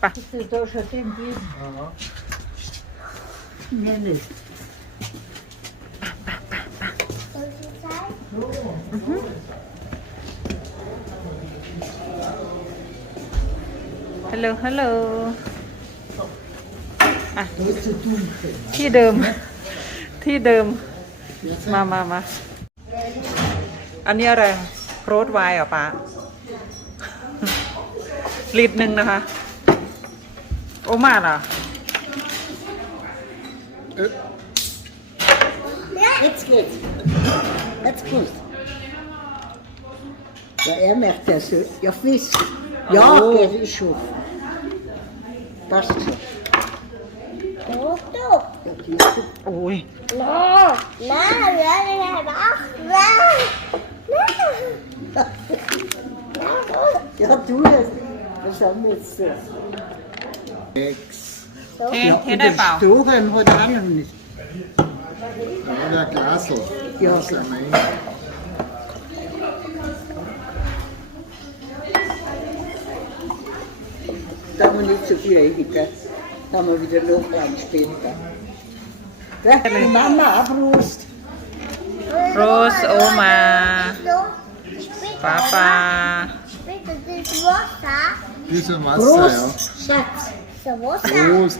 ไป Ты тоже ты блин. Не лезь. ฮัลโหล ฮัลโหล Das ist zu dunkel. ที่เดิม ที่เดิม มามามา อันนี้อะไรโรสไวน์เหรอป้า ลิตรหนึ่งนะคะ โอมาเหรอ Jetzt geht's. Jetzt gut. Ja, er merkt ja so. Ja, Fisch. Ja, Oh. geht ist schon. Passt schon. Foto. Ja, die ist gut. โอ้ย No, no, no, no, no, no. Ja, du es. Was haben wir jetzt so? Sechs. เทเทได้เปล่า Storen hat er auch noch nicht. Ja, der Glasl. Ja. Das ist ja mein. Da haben wir nicht so viel einig, gell? Da haben wir wieder noch einen später. Gell? Die Mama Prost. โรสโอมา So, ป้า ป้า bitte das Wasser. Bisschen Wasser, Prost,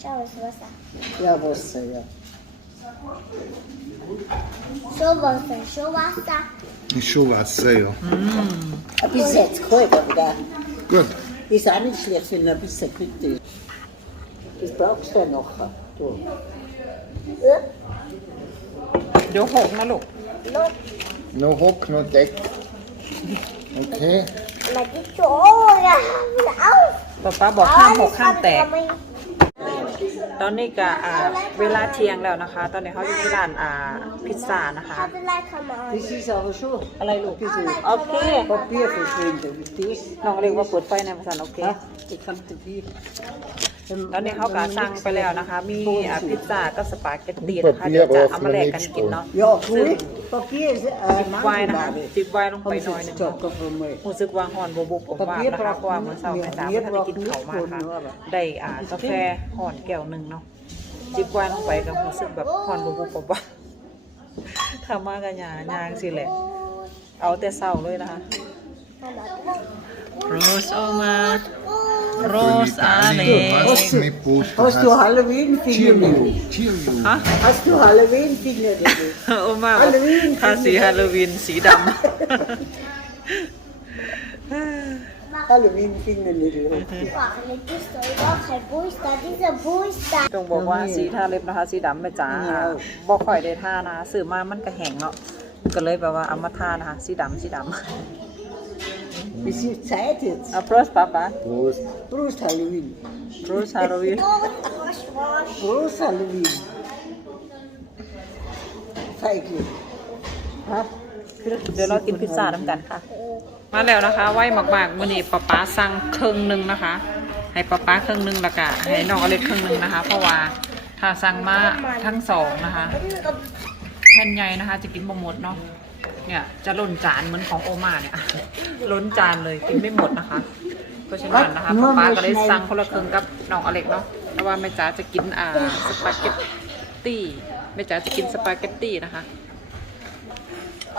Schatz. So, ja. Wasser. Prost. Schau, das Wasser. Ja, Wasser, ja. So Wasser, so Wasser. Ist schon Wasser, ja. Ein bisschen jetzt kalt, aber da Gut. ist auch nicht schlecht, wenn er ein bisschen kalt ist. Das brauchst du ja nachher. Du. เดี๋ยวหกนะลูก Noch Hock, noch Deck. Okay. Aber die Tore haben auf. ป๊าป้าบอกห้ามหก Alles ห้ามแตก kommt ตอนนี้ก็อ่าเวลาเที่ยงแล้วนะคะ ตอนนี้เขาอยู่ที่ร้านอ่าพิซซ่านะคะ Habe like come Das ist aber schon อะไรลูก ein bisschen โอเค Papier verschwindet. Das, น้องเรียกว่าเปิดไฟในภาษาโอเค ja, das kommt zu viel. ตอนนี้เขาก็สั่งไปแล้วนะคะ มีอ่าพิซซ่าก็สปาเกตตี้นะคะเดี๋ยวจะเอามาแลกกันกินเนาะ Ja, ซึ่ง cool. Papier ist จิ äh, บไวน์นะคะ Mangelware. จิบไวน์ลงไป Haben หน่อยห sie นึง jetzt Stocker von mir. รู้สึกว่าหอนบบุบผมว่านะคะเพราะว่าเมื่อเช้าแม่จ๋าไม่ทันได้กินเขาวมาค่ะได้อ่ากาแฟหอนแก้วหนึ่งเนาะจิบไวน์ลงไปก็รู้สึกแบบหอนบบุบผมว่าทำมากันยายางสิแหละ เอาแต่เศร้าเลยนะคะโรสโอมาโร Für สอาเล Italien, du hast nicht Brot, du Hast du Halloween Cheerio. Finger? Cheerio. ฮะ Hast du Halloween Finger? โอมาฮาโลวีนทาสีฮาโลวีนสีด Halloween Finger nicht. Boah, das ist doch überhaupt kein Booster. Dieser Booster. ำจงบอกว่าสีทาเล็บนะคะ สีดำแม่จ๋าบอกข่อยได้ทานะคะซื้อมามันก็แห้งเนาะก็เลยแบบว่าเอามาทานะคะ สีดำสีดำ Es ist Zeit jetzt. เอาโปรสป้าป้า Prost. Prost Halloween. โรสฮาโลวีน Oh, wasch, wasch. Prost Halloween. Feigling. Ha? เดี๋ยวเรากินพิซซ่าน้ำกันค่ะ มาแล้วนะคะไหวมากๆมื่อนี้ป๊าป๊าสั่งครึ่งหนึ่งนะคะ ให้ป๊าป๊าครึ่งหนึ่งแล้วก็ให้น้องอเล็กครึ่งหนึ่งนะคะ เพราะว่าถ้าสั่งมาทั้งสองนะคะ แผ่นใหญ่นะคะ จะกินบ่หมดเนาะ เนี่ยจะล้นจานเหมือนของโอมาเนี่ย ล้นจานเลยกินไม่หมดนะคะ เพราะฉะนั้นนะคะป๊าป๊าก็เลยสั่งคนละครึ่งกับน้องอเล็กเนาะเพราะว่าแม่จ๋าจะกินอ่าสปาเกตตี้แม่จ๋าจะกินสปาเกตตี้นะคะ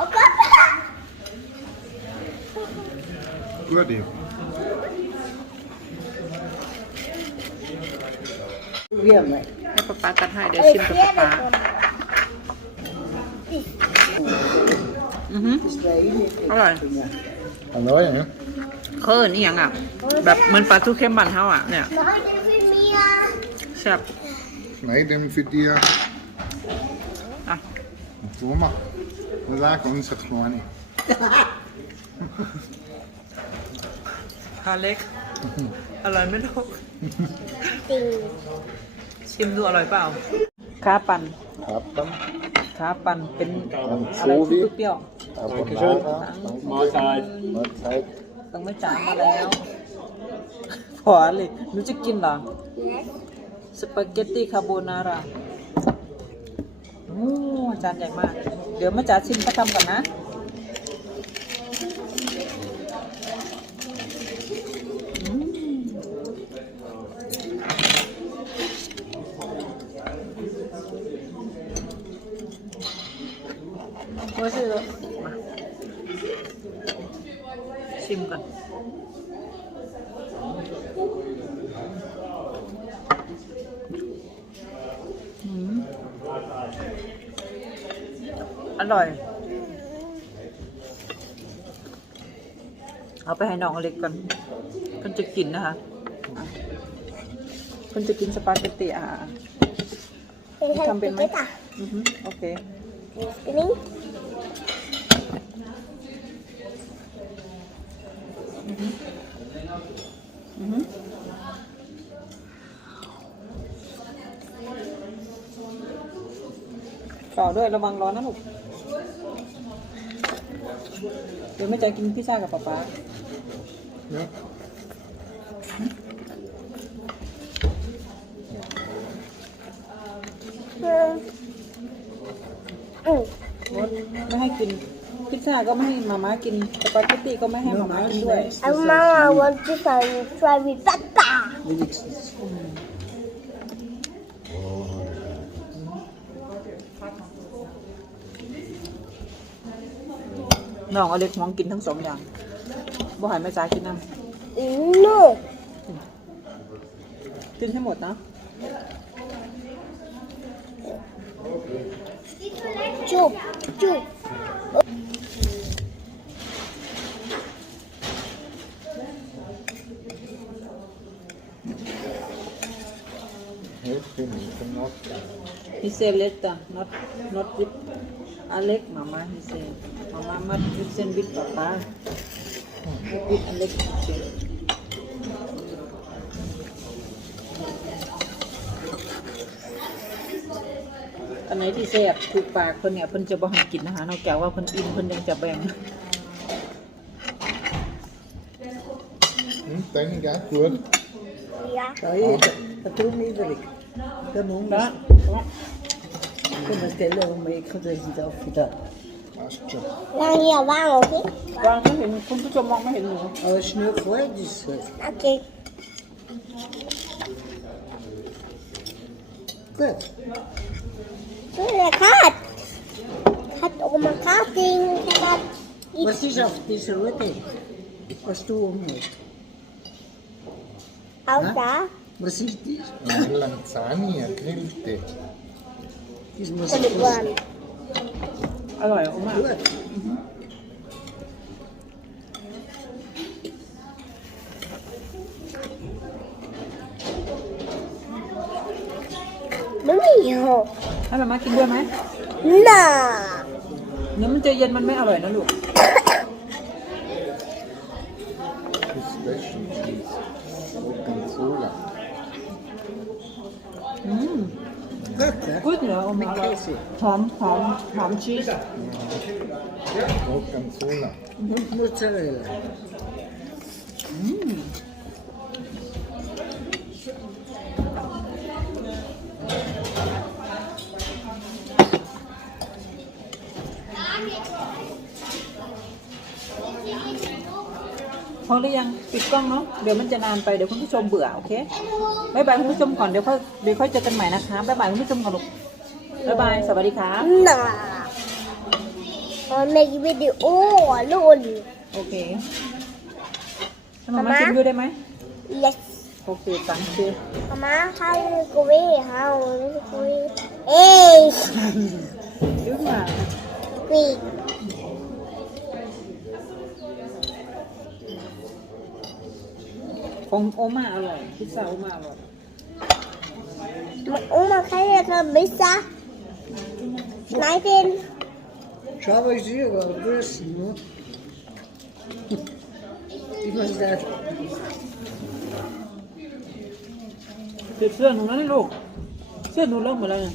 Oh Gott. Gut, ja. Wir mal. ให้ป๊าป๊าตัดให้เดี๋ยวชิมกับป๊าป๊า อือหือ Das war eh nicht. Alright. Ein neuer, ne? เคิร์นนี่ยังอะ แบบเหมือนปลาทูเข้มบันเท่าอะเนี่ย Nein, den für mir. แซ่บ Schneid den für dir. อะ So mach. Das ist auch ganz eine kleine. ฮาเล็ก อร่อยไหมลูก Ding. ชิมดูอร่อยเปล่าขาปั่น Hab dann. ขาปั่นเป็น Dann อะไร so ที่ wie. เปรี้ยว Carbonara. Mahlzeit. Mahlzeit. ต้องไม่จ่ายมาแล้ว พอเลยหนูจะกินเหรอ Yes. สปาเกตตี้คาโบนาร่าโอ้จานใหญ่มาก เดี๋ยวมาจ๋าชิมประคำก่อนนะ ร่อย เอาไปให้น้องอเล็กก่อนเพิ่นจะกินนะคะอะเพิ่นจะกินสปาเกตตีอะ ทำเป็นไหม Kita. อือฮึโอเค Ini. อือฮึต่อด้วยระวังร้อนนะลูก เดี๋ยวแม่จะกินพิซซ่ากับป๊าป๊า Ja. Hmm. Hmm. งดไม่ให้กิน พิซซ่าก็ไม่ให้มาม่ากินสปาเกตตี้ก็ไม่ให้มาม่ากินด้วย And Mama want to try try with Papa. น้องอเล็กมองกินทั้งสองอย่างบ่ใหายแม่จ๋ากินน้ No. ำกินให้หมดนะ Chup. Chup. Heel veel genot. he say later not not with อเล็กมาม่า he say มาม่ามัด with send with ป๊าป๊า not with อเล็ก he say อันไหนที่แซ่บถูกปากเพิ่นเนี่ยเพิ่นจะบ่ให้กินนะคะนอกจากว่าเพิ่นอิ่มเพิ่นยังจะแบ่ง Hm, denk ik, ja, goed. Ja. Ja, je, dat, dat doet niet werk. Dat moet นะ ik kunnen stellen, maar ik ga dat niet afgedaan. Alsjeblieft. Lang hier warm, oké? วางไม่เห็นคุณผู้ชมมองไม่เห็นหนู Als je nu gooit, dus uh, Oké. goed. Zo, dat gaat. Gaat om elkaar dingen. Gaat Maar iets het is af, het is rood. hè. Als toe omhoog. uit daar. Precies, het is. Een lasagne, grillte. Het is maar Van de zo. warm. อร่อยมาก Goed. Mami, joh. ให้มาม่ากินด้วยไหม Nah. เนื้อมันจะเย็นมันไม่อร่อยนะลูก Special cheese. Gorgonzola. อื Gut, ne? Und mit Käse. Parm, Parm, Parm Cheese. Gorgonzola. Und Mozzarella. Mmh. พอหรือยังปิดกล้องเนาะเดี๋ยวมันจะนานไปเดี๋ยวคุณผู้ชมเบื่อโอเคบายบายคุณผู้ชมก่อนเดี๋ยวค่อยเดี๋ยวค่อยเจอกันใหม่นะคะบายบายคุณผู้ชมก่อนลูกบายบายสวัสดีครับ Nah. I'll make video alone. โอเคให้มาม่ากินด้วยได้ไหม Yes. โอเคตังคือ Mama, how you go away? How you go away? Hey, ยืดมา wait. ของโอมาอร่อยพิซซ่าโอมาอร่อย Oma, kan je het pizza? Snijden? Zou we zien, wel rustig, hoor. Ik was daar. เปลี่ยนเสื้อหนูแล้วนี่ลูกเสื้อหนูเริ่มหมดแล้วเนี่ย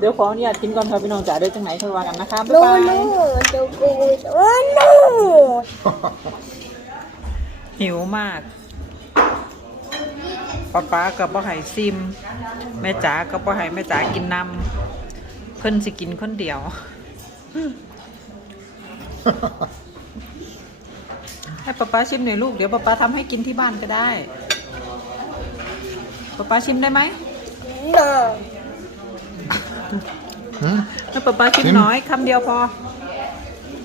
เดี๋ยวขออนุญาตกินก่อนค่ะพี่น้องจ๋าเดี๋ยวจังไหนค่อยว่ากันนะคะบ๊าย No, บาย no, don't go with. Oh no! หิวมากป๊าป๊ากับป้าไห่ซิม แม่จ๋ากับป้าไห่แม่จ๋ากินน้ำเพิ่นสิกินคนเดียว ให้ป๊าป๊าชิมหน่อยลูก เดี๋ยวป๊าป๊าทำให้กินที่บ้านก็ได้ป๊าป๊าชิมได้ไหม No. Hm? ให้ป๊าป๊าชิมน้อยคำเดียวพอ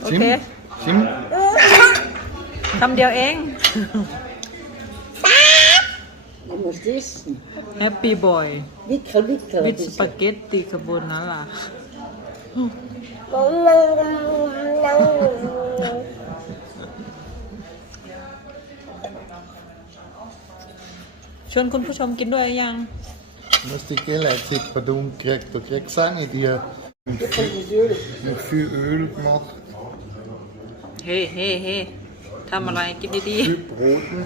โอเค Sim? Sim? คำเดียวเอง Wat was dit? Happy boy Niet geliefd. dat with is het. spaghetti carbonara ผมนั่งนั่งชวนคุณผู้ชมกินด้วยยัง Moest ik heel erg zitten, pardon, krijg ik toch ik zijn die met vuur öl gemacht, เฮ้เฮ้เฮ้ทำอะไรกินดี vuur broten.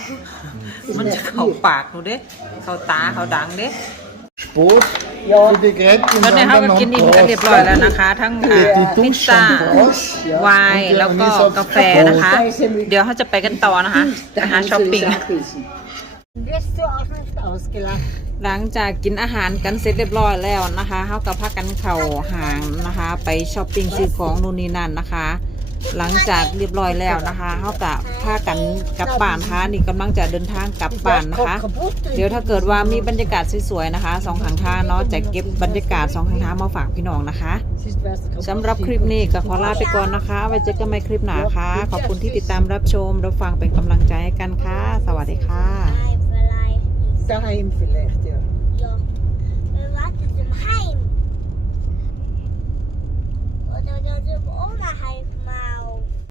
ๆมันจะเข้าปากหนูเด้เข้าตาเข้าดังเด้ Spoot voor de gret ตอนนี้เขาก็กินอิ่มกันเรียบร้อยแล้วนะคะ ทั้งอ่าพิซซ่าไวน์แล้วก็กาแฟนะคะ เดี๋ยวเขาจะไปกันต่อนะคะไป Daar หา gaan ช้อป ze ปิ้ง de zaak in zien. Best wel ausgelachen. หลังจากกินอาหารกันเสร็จเรียบร้อยแล้วนะคะเขาก็พากันเข่าหางนะคะ ไปช้อปปิ้งซื้อของนู่นนี่นั่นนะคะ หลังจากเรียบร้อยแล้วนะคะเขาก็พากันกลับบ้านนะคะนี่กำลังจะเดินทางกลับบ้านนะคะ เดี๋ยวถ้าเกิดว่ามีบรรยากาศสวยๆนะคะสองข้างทางเนาะจะเก็บบรรยากาศสองข้างทางมาฝากพี่น้องนะคะ Ze is best kapot. สำหรับคลิปนี้ก็ขอลาไปก่อนนะคะ ไว้เจอกันใหม่คลิปหน้าค่ะขอบคุณที่ติดตามรับชมรับฟังเป็นกำลังใจให้กันค่ะ สวัสดีค่ะ Daheim vielleicht, ja.